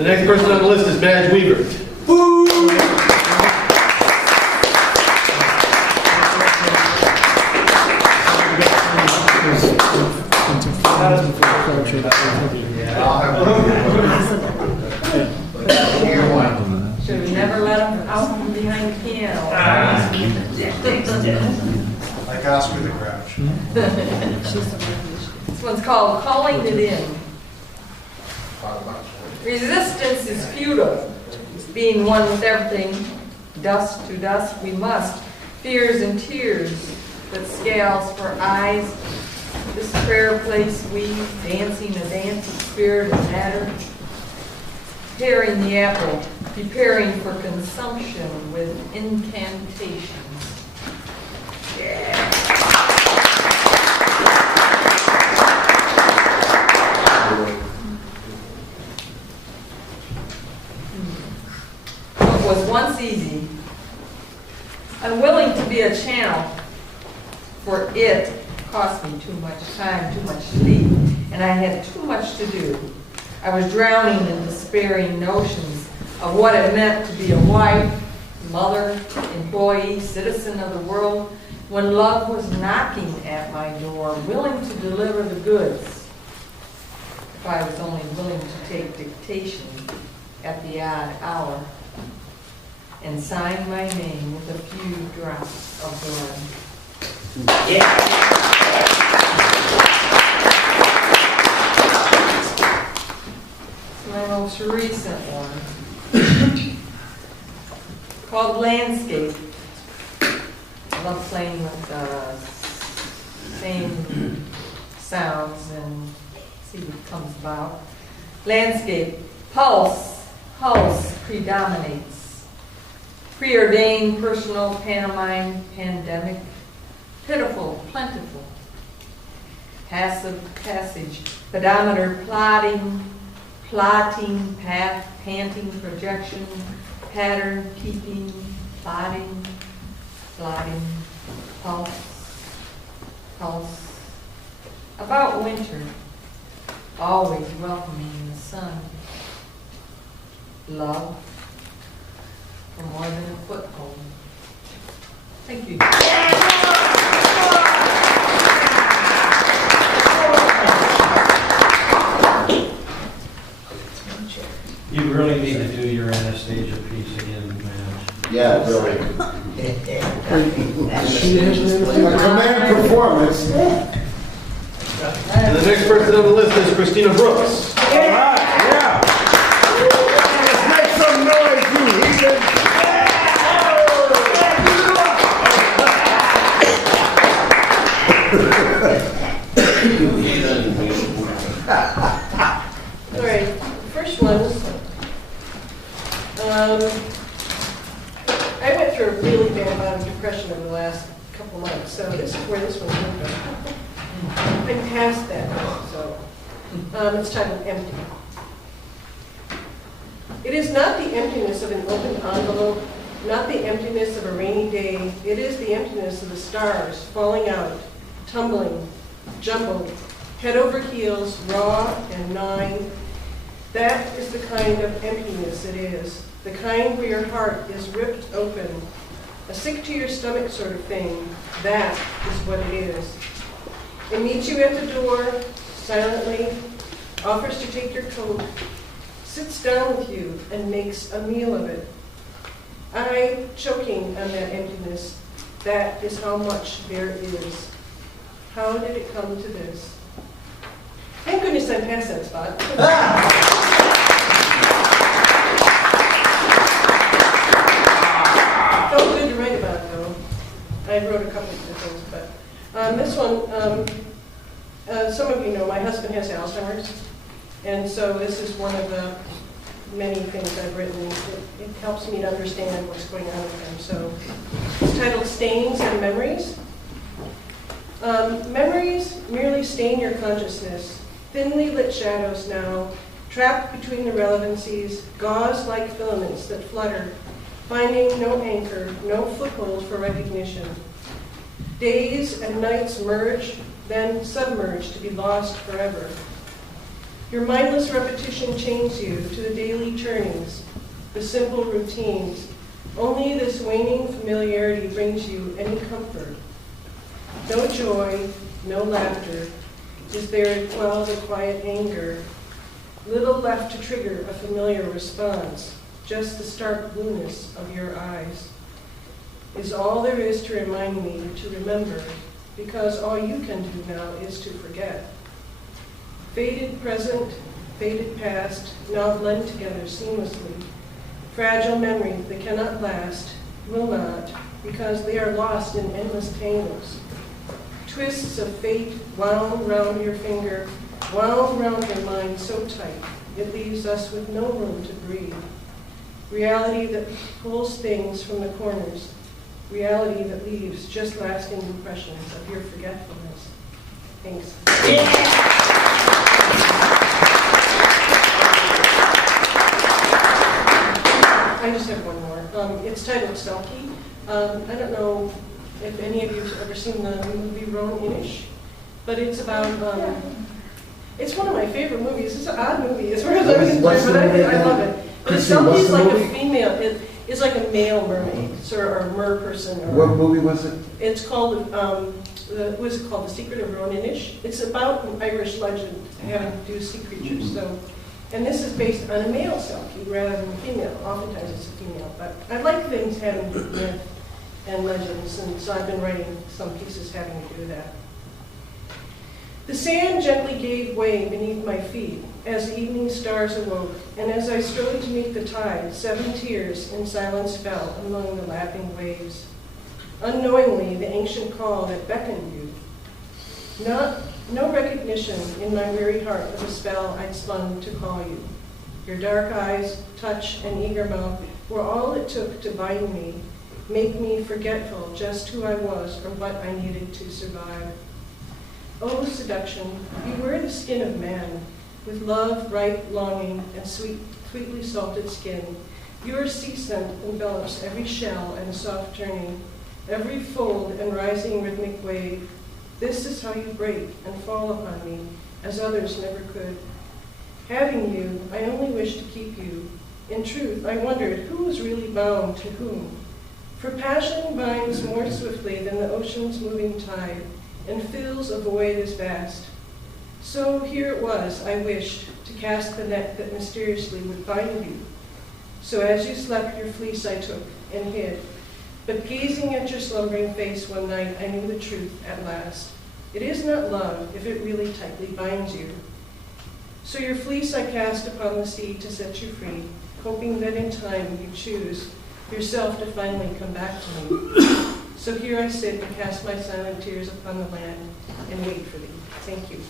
The next person on the list is Madge Weaver. Woo! Should have never let him out from behind the piano. Like Oscar the Grouch. This one's called Calling It In. Resistance is futile. Being one with everything, dust to dust we must. Fears and tears, but scales for eyes. This prayer place we, dancing a dance of spirit and matter. Paring the apple, preparing for consumption with incantations. Yeah. What was once easy, I'm willing to be a channel, for it cost me too much time, too much sleep, and I had too much to do. I was drowning in despairing notions of what it meant to be a wife, mother, employee, citizen of the world, when love was knocking at my door, willing to deliver the goods, if I was only willing to take dictation at the odd hour and sign my name with a few drops of blood. Yeah. My most recent one, called Landscape. I love playing with the same sounds and see what comes about. Landscape, pulse predominates. Preordained, personal, pantomime, pandemic, pitiful, plentiful. Passive passage, pedometer, plotting, path, panting, projection, pattern, peeping, plotting, pulse. About winter, always welcoming the sun. Love, for more than a foothold. Thank you. You really need to do your Anastasia piece again, man. Yeah, really. A command performance. And the next person on the list is Christina Brooks. All right, yeah. Let's make some noise, you heathen. All right, first one. I went through a really bad bout of depression over the last couple months, so this is where this one came from. I'm past that now, so it's titled Empty. It is not the emptiness of an open envelope, not the emptiness of a rainy day. It is the emptiness of the stars falling out, tumbling, jumbled, head over heels, raw and gnawing. That is the kind of emptiness it is, the kind where your heart is ripped open, a sick to your stomach sort of thing. That is what it is. It meets you at the door, silently, offers to take your coat, sits down with you, and makes a meal of it. I, choking on that emptiness, that is how much there is. How did it come to this? Thank goodness I'm past that spot. Felt good to write about, though. I wrote a couple of things, but this one, some of you know my husband has Alzheimer's, and so this is one of the many things I've written. It helps me to understand what's going on with him. So it's titled Stains and Memories. Memories merely stain your consciousness. Thinly lit shadows now, trapped between the relevancies, gauze-like filaments that flutter, finding no anchor, no foothold for recognition. Days and nights merge, then submerge to be lost forever. Your mindless repetition chains you to the daily turnings, the simple routines. Only this waning familiarity brings you any comfort. No joy, no laughter is there to quell the quiet anger. Little left to trigger a familiar response. Just the stark blueness of your eyes is all there is to remind me to remember, because all you can do now is to forget. Faded present, faded past, now blend together seamlessly. Fragile memories that cannot last, will not, because they are lost in endless tangles. Twists of fate wound round your finger, wound round your mind so tight, it leaves us with no room to breathe. Reality that pulls things from the corners, reality that leaves just lasting impressions of your forgetfulness. Thanks. I just have one more. It's titled Selkie. I don't know if any of you have ever seen the movie Roan Inish, but it's about, it's one of my favorite movies. It's an odd movie as far as I'm concerned, but I love it. But Selkie's like a female, it's like a male mermaid, or a mer person. Or, What movie was it? it's called, what is it called? The Secret of Roan Inish. It's about an Irish legend having to do with sea creatures. So, and this is based on a male Selkie rather than a female. Oftentimes it's a female, but I like things having to do with myth and legends, and so I've been writing some pieces having to do with that. The sand gently gave way beneath my feet as the evening stars awoke, and as I strode to meet the tide, 7 tears in silence fell among the lapping waves. Unknowingly, the ancient call that beckoned you. No recognition in my weary heart of the spell I'd spun to call you. Your dark eyes, touch, and eager mouth were all it took to bind me, make me forgetful just who I was or what I needed to survive. Oh, seduction, you wear the skin of man, with love, ripe longing, and sweetly salted skin. Your sea scent envelops every shell and soft turning, every fold and rising rhythmic wave. This is how you break and fall upon me, as others never could. Having you, I only wish to keep you. In truth, I wondered who was really bound to whom. For passion binds more swiftly than the ocean's moving tide, and fills a void as vast. So here it was, I wished to cast the net that mysteriously would bind you. So as you slept, your fleece I took and hid. But gazing at your slumbering face one night, I knew the truth at last. It is not love if it really tightly binds you. So your fleece I cast upon the sea to set you free, hoping that in time you choose yourself to finally come back to me. So here I sit and cast my silent tears upon the land and wait for thee. Thank you.